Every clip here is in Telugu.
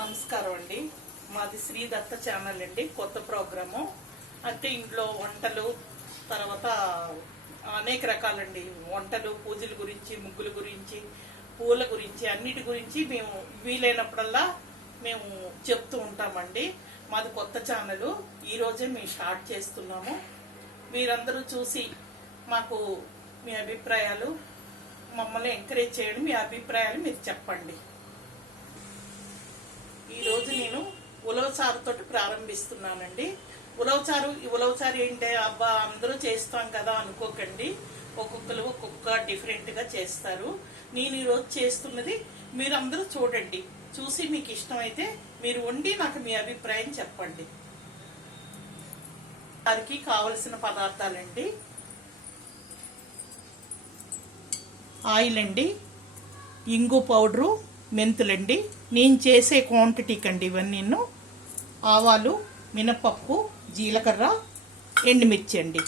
నమస్కారం అండి. మాది శ్రీ దత్త ఛానల్ అండి కొత్త ప్రోగ్రాము. అంటే ఇంట్లో వంటలు తర్వాత అనేక రకాలండి. వంటలు పూజల గురించి ముగ్గుల గురించి పూల గురించి అన్నిటి గురించి మేము వీలైనప్పుడల్లా మేము చెప్తూ ఉంటామండి. మాది కొత్త ఛానల్. ఈరోజే మేము స్టార్ట్ చేస్తున్నాము. మీరందరూ చూసి మాకు మీ అభిప్రాయాలు మమ్మల్ని ఎంకరేజ్ చేయడం మీ అభిప్రాయాలు మీరు చెప్పండి. ఈరోజు నేను ఉలవచారు ప్రారంభిస్తున్నానండి. ఉలవచారు ఉలవచారు ఏంటి అబ్బా అందరూ చేస్తాం కదా అనుకోకండి. ఒక్కొక్కరు ఒక్కొక్క డిఫరెంట్గా చేస్తారు. నేను ఈరోజు చేస్తున్నది మీరు అందరూ చూడండి. చూసి మీకు ఇష్టమైతే మీరు వండి నాకు మీ అభిప్రాయం చెప్పండి. వారికి కావలసిన పదార్థాలండి. ఆయిల్ అండి. ఇంగు పౌడరు మెంతులండి. నేను చేసే క్వాంటిటీకి అండి ఇవన్నీ ఆవాలు మినపప్పు జీలకర్ర ఎండుమిర్చి అండి.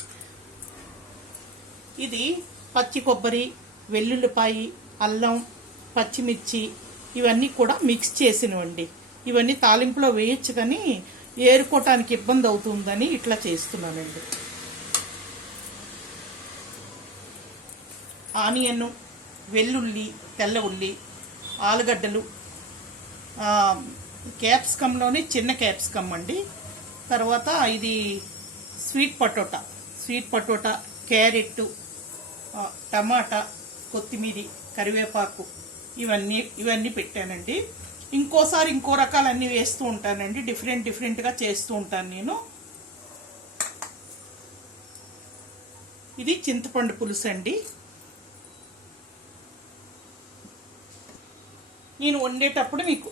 ఇది పచ్చి కొబ్బరి వెల్లుల్లిపాయి అల్లం పచ్చిమిర్చి ఇవన్నీ కూడా మిక్స్ చేసినవండి. ఇవన్నీ తాలింపులో వేయచ్చు కానీ ఏరుకోవటానికి ఇబ్బంది అవుతుందని ఇట్లా చేస్తున్నానండి. ఆనియన్ వెల్లుల్లి తెల్ల ఉల్లి ఆలుగడ్డలు క్యాప్సికంలోని క్యాప్సికంలోనే చిన్న క్యాప్సికమ్ అండి. తర్వాత ఇది sweet potato sweet potato carrot టమాటా కొత్తిమీర కరివేపాకు ఇవన్నీ ఇవన్నీ పెట్టానండి. ఇంకోసారి ఇంకో రకాలన్నీ వేస్తూ ఉంటానండి. డిఫరెంట్ డిఫరెంట్గా చేస్తూ ఉంటాను నేను. ఇది చింతపండు పులుసు అండి నేను వండేటప్పుడు మీకు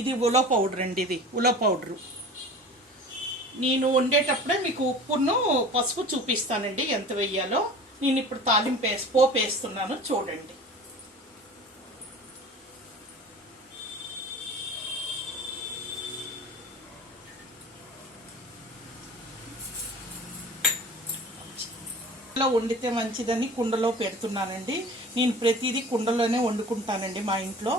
ఇది ఉలో పౌడర్ అండి ఇది ఉలో పౌడరు. నేను వండేటప్పుడే మీకు ఉప్పును పసుపు చూపిస్తానండి ఎంత వెయ్యాలో. నేను ఇప్పుడు తాలింపు వేసి పోపు వేస్తున్నాను చూడండి. ఇలా వండితే మంచిదని కుండలో పెడుతున్నానండి. నేను ప్రతిదీ కుండలోనే వండుకుంటానండి మా ఇంట్లో.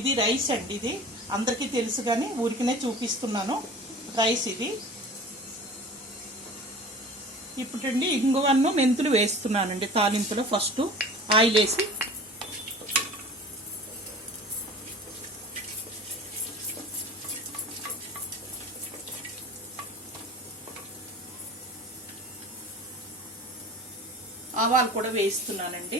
ఇది రైస్ అండి ఇది. అందరికీ తెలుసు కానీ ఊరికినే చూపిస్తున్నాను. రైస్ ఇది. ఇప్పుడండి ఇంగువన్ను మెంతులు వేస్తున్నానండి తాలింపులో. ఫస్ట్ ఆయిల్ వేసి. ఆవాలు కూడా వేస్తున్నానండి.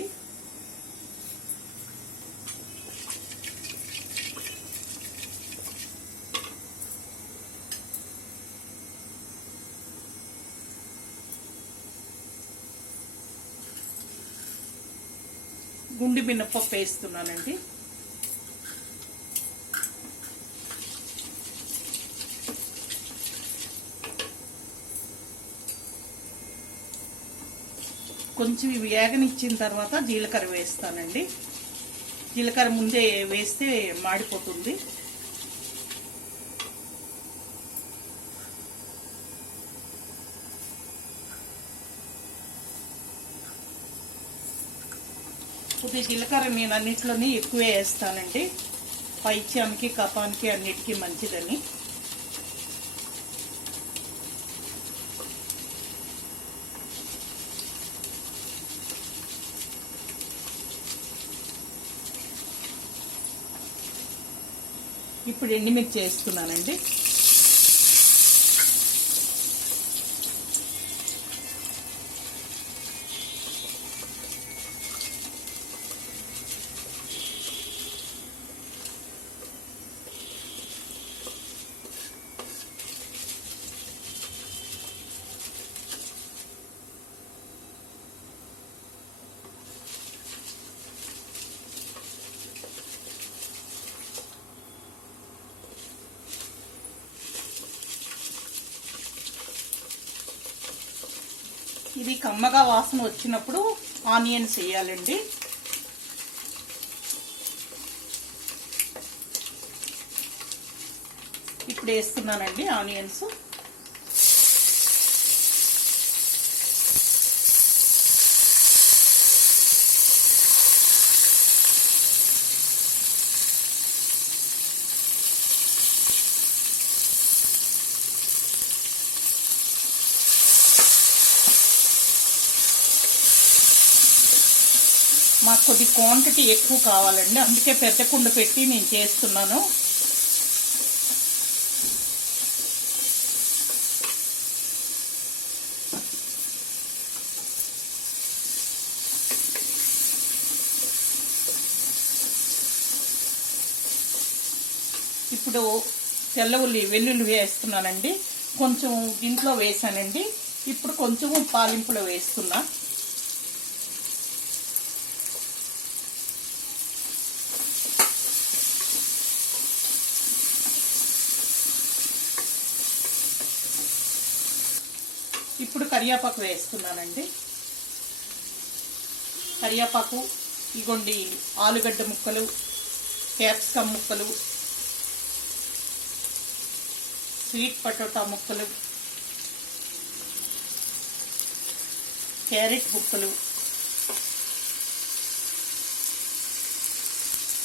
గుండి మినప్పప్పు వేస్తున్నానండి. కొంచెం ఇవి వేగనిచ్చిన తర్వాత జీలకర్ర వేస్తానండి. జీలకర్ర ముందే వేస్తే మాడిపోతుంది. కొద్దిగా జీలకర్ర నేను అన్నిట్లోని ఎక్కువే వేస్తానండి. పైత్యానికి కఫానికి అన్నిటికీ మంచిదని. ఇప్పుడు ఎండిమిర్చి వేస్తున్నానండి. ఇది కమ్మగా వాసన వచ్చినప్పుడు ఆనియన్స్ వేయాలండి ఇప్పుడు వేస్తున్నానండి ఆనియన్స్. మాకు కొద్ది క్వాంటిటీ ఎక్కువ కావాలండి. అందుకే పెద్ద కుండ పెట్టి నేను చేస్తున్నాను. ఇప్పుడు తెల్ల ఉల్లి వెల్లుల్లి వేస్తున్నానండి. కొంచెం దీంట్లో వేసానండి. ఇప్పుడు కొంచెం పాలింపులో వేస్తున్నాను ఇప్పుడు కరియాపాకు వేస్తున్నానండి. కరియాపాకు ఇగోండి ఆలుగడ్డ ముక్కలు క్యాప్సికమ్ ముక్కలు స్వీట్ పొటాటో ముక్కలు క్యారెట్ ముక్కలు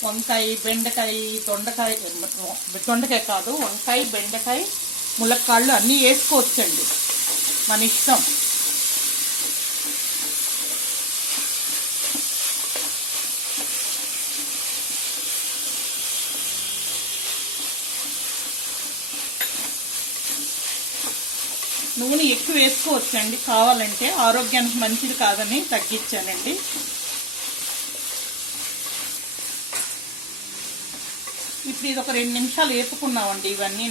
వంకాయ బెండకాయ దొండకాయ దొండకాయ కాదు వంకాయ బెండకాయ ములక్కాళ్ళు అన్నీ వేసుకోవచ్చండి. మన ఇష్టం. నూనె ఎక్కువ వేసుకోవచ్చండి. కావాలంటే ఆరోగ్యానికి మంచిది కాదని తగ్గించానండి. ఇప్పుడు ఇది ఒక రెండు నిమిషాలు వేపుకున్నామండి ఇవన్నీ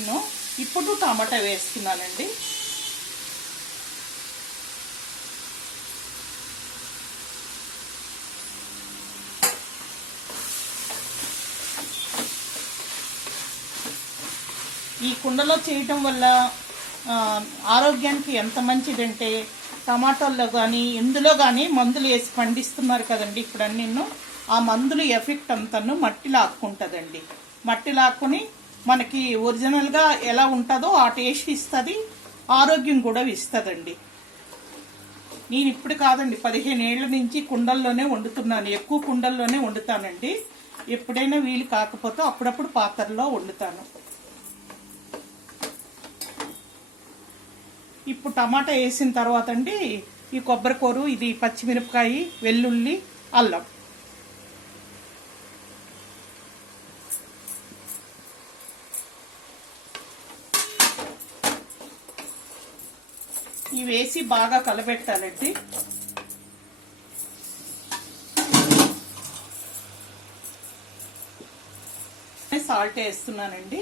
ఇప్పుడు టమాటా వేస్తున్నానండి ఈ కుండలో చేయటం వల్ల ఆరోగ్యానికి ఎంత మంచిదంటే టమాటాల్లో కానీ ఎందులో కానీ మందులు వేసి పండిస్తున్నారు కదండి. ఇప్పుడు అన్నిను ఆ మందులు ఎఫెక్ట్ అంతను మట్టి లాక్కుంటుందండి. మట్టి లాక్కుని మనకి ఒరిజినల్గా ఎలా ఉంటుందో ఆ టేస్ట్ ఇస్తుంది ఆరోగ్యం కూడా ఇస్తుందండి. నేను ఇప్పుడు కాదండి పదిహేను ఏళ్ళ నుంచి కుండల్లోనే వండుతున్నాను. ఎక్కువ కుండల్లోనే వండుతానండి. ఎప్పుడైనా వీలు కాకపోతే అప్పుడప్పుడు పాత్రలో వండుతాను. ఇప్పుడు టమాటా వేసిన తర్వాత అండి ఈ కొబ్బరికూరు ఇది పచ్చిమిరపకాయ వెల్లుల్లి అల్లం. ఇవి వేసి బాగా కలబెట్టాలండి. సాల్ట్ వేస్తున్నానండి.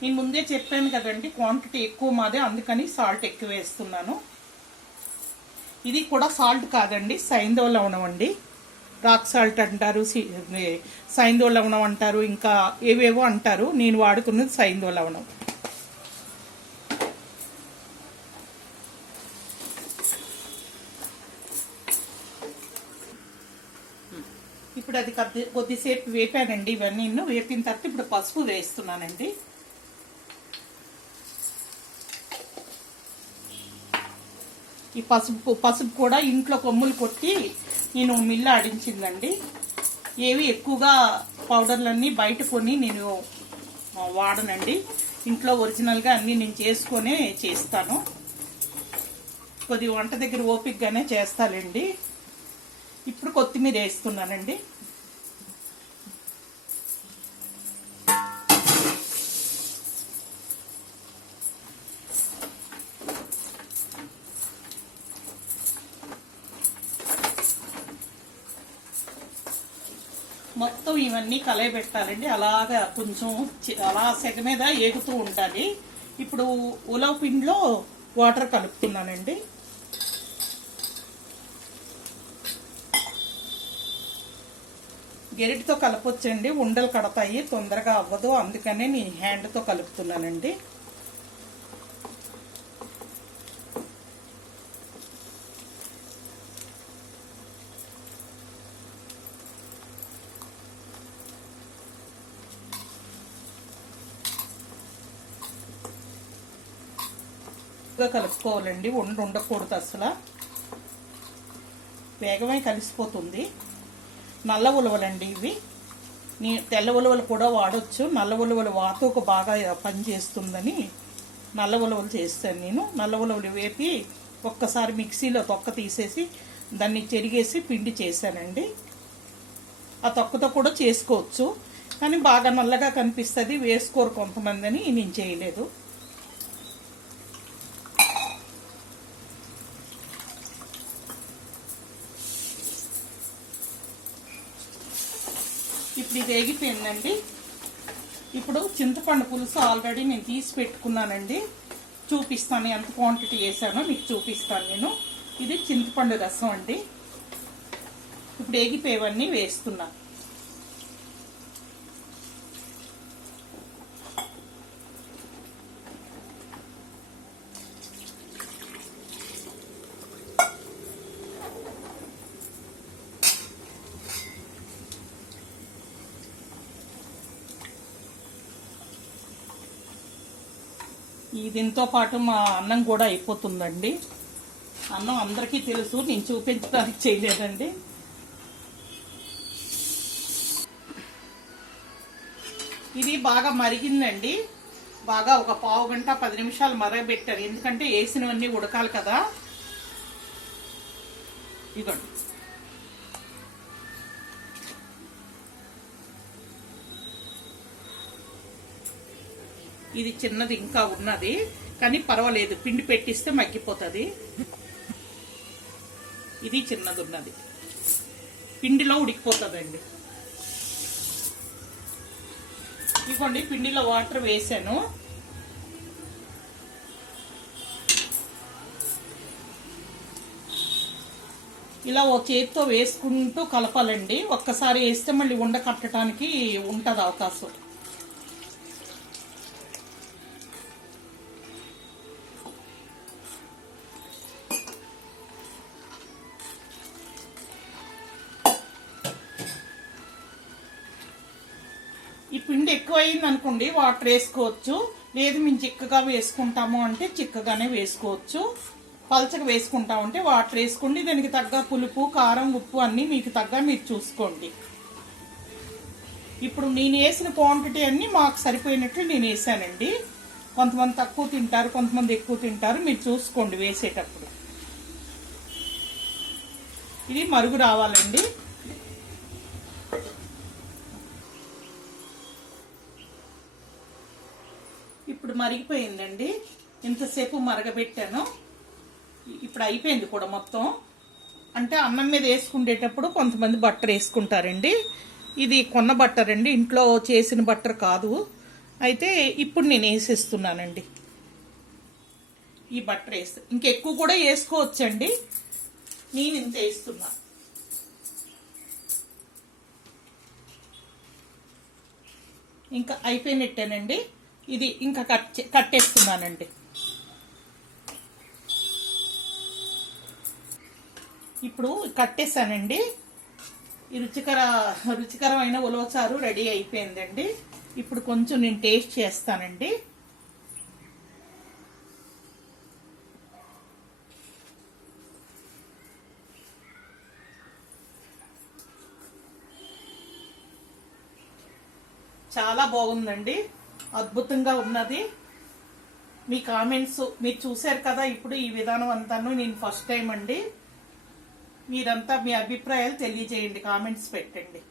నేను ముందే చెప్పాను కదండి క్వాంటిటీ ఎక్కువ మాదే అందుకని సాల్ట్ ఎక్కువ వేస్తున్నాను. ఇది కూడా సాల్ట్ కాదండి సైంధవ లవణం అండి. రాక్ సాల్ట్ అంటారు సైంధవ లవణం అంటారు ఇంకా ఏవేవో అంటారు నేను వాడుకున్నది సైంధవ లవణం. ఇప్పుడు అది కొద్ది కొద్దిసేపు వేపానండి ఇవన్నీ వేపిన తర్వాత ఇప్పుడు పసుపు వేస్తున్నానండి. ఈ పసుపు పసుపు కూడా ఇంట్లో కొమ్ములు కొట్టి నేను మిల్లు ఆడించిందండి. ఏవి ఎక్కువగా పౌడర్లన్నీ బయట కొని నేను వాడనండి. ఇంట్లో ఒరిజినల్గా అన్నీ నేను చేసుకొనే చేస్తాను. కొద్ది వంట దగ్గర ఓపికగానే చేస్తానండి. ఇప్పుడు కొత్తిమీర వేస్తున్నానండి. మొత్తం ఇవన్నీ కలయబెట్టాలండి. అలాగా కొంచెం చి- అలా సెగ మీద ఏగుతూ ఉండాలి. ఇప్పుడు ఉలవ పిండిలో వాటర్ కలుపుతున్నానండి. గెరిటితో కలపొచ్చండి. ఉండలు కడతాయి తొందరగా అవ్వదు. అందుకనే నేను హ్యాండ్తో కలుపుతున్నానండి. గా కలుపుకోవాలండి. ఉండ ఉండకూడదు అసలు. వేగమే కలిసిపోతుంది. నల్ల ఉలవలండి ఇవి. నీ తెల్ల ఉలవలు కూడా వాడచ్చు. నల్ల ఉలవలు వాతోకు బాగా పనిచేస్తుందని నల్ల ఉలవలు చేస్తాను నేను. నల్ల ఉలవలు వేపి ఒక్కసారి మిక్సీలో తొక్క తీసేసి దాన్ని చెరిగేసి పిండి చేశానండి. ఆ తొక్కతో కూడా చేసుకోవచ్చు. కానీ బాగా నల్లగా కనిపిస్తుంది. వేసుకోరు కొంతమంది అని నేను చేయలేదు. ఇప్పుడు ఇది వేగిపోయిందండి. ఇప్పుడు చింతపండు పులుసు ఆల్రెడీ నేను తీసి పెట్టుకున్నానండి. చూపిస్తాను ఎంత క్వాంటిటీ వేసానో మీకు చూపిస్తాను నేను. ఇది చింతపండు రసం అండి. ఇప్పుడు వేగిపోయేవన్నీ వేస్తున్నాను ఈ దీంతో పాటు మా అన్నం కూడా అయిపోతుందండి. అన్నం అందరికీ తెలుసు నేను చూపించడానికి చేయలేదండి. ఇది బాగా మరిగిందండి. బాగా ఒక పావు గంట పది నిమిషాలు మరగబెట్టారు ఎందుకంటే వేసినవన్నీ ఉడకాలి కదా. ఇదండి ఇది చిన్నది ఇంకా ఉన్నది కానీ పర్వాలేదు. పిండి పెట్టిస్తే మగ్గిపోతుంది. ఇది చిన్నది ఉన్నది పిండిలో ఉడికిపోతుందండి. ఇదిగోండి పిండిలో వాటర్ వేసాను. ఇలా ఓ చేతితో వేసుకుంటూ కలపాలండి. ఒక్కసారి వేస్తే మళ్ళీ ఉండ కట్టడానికి ఉంటుంది అవకాశం. ఈ పిండి ఎక్కువ అనుకోండి వాటర్ వేసుకోవచ్చు. లేదు మేము చిక్కగా వేసుకుంటాము అంటే చిక్కగానే వేసుకోవచ్చు. పలచగా వేసుకుంటాం అంటే వాటర్ వేసుకోండి. దానికి తగ్గ పులుపు కారం ఉప్పు అన్నీ మీకు తగ్గ మీరు చూసుకోండి. ఇప్పుడు నేను వేసిన క్వాంటిటీ అన్నీ మాకు సరిపోయినట్లు నేను వేసానండి. కొంతమంది తక్కువ తింటారు కొంతమంది ఎక్కువ తింటారు. మీరు చూసుకోండి వేసేటప్పుడు. ఇది మరుగు రావాలండి ఇప్పుడు మరిగిపోయిందండి. ఇంతసేపు మరగబెట్టాను. ఇప్పుడు అయిపోయింది కూడా మొత్తం. అంటే అన్నం మీద వేసుకునేటప్పుడు కొంతమంది బట్టర్ వేసుకుంటారండి. ఇది కొన్న బట్టర్ అండి. ఇంట్లో చేసిన బట్టర్ కాదు. అయితే ఇప్పుడు నేను వేసేస్తున్నానండి. ఈ బట్టర్ వేస్తే ఇంకెక్కువ కూడా వేసుకోవచ్చండి. నేను ఇంత వేస్తున్నా. ఇంకా అయిపోయినట్టేనండి. ఇది ఇంకా కట్ చే- కట్టేస్తున్నానండి ఇప్పుడు కట్టేశానండి ఈ రుచికర రుచికరమైన ఉలవచారు రెడీ అయిపోయిందండి. ఇప్పుడు కొంచెం నేను టేస్ట్ చేస్తానండి. చాలా బాగుందండి. అద్భుతంగా ఉన్నది. మీ కామెంట్స్ మీరు చూశారు కదా ఇప్పుడు ఈ విధానం అంతాను నేను ఫస్ట్ టైం అండి. మీరంతా మీ అభిప్రాయాలు తెలియజేయండి కామెంట్స్ పెట్టండి.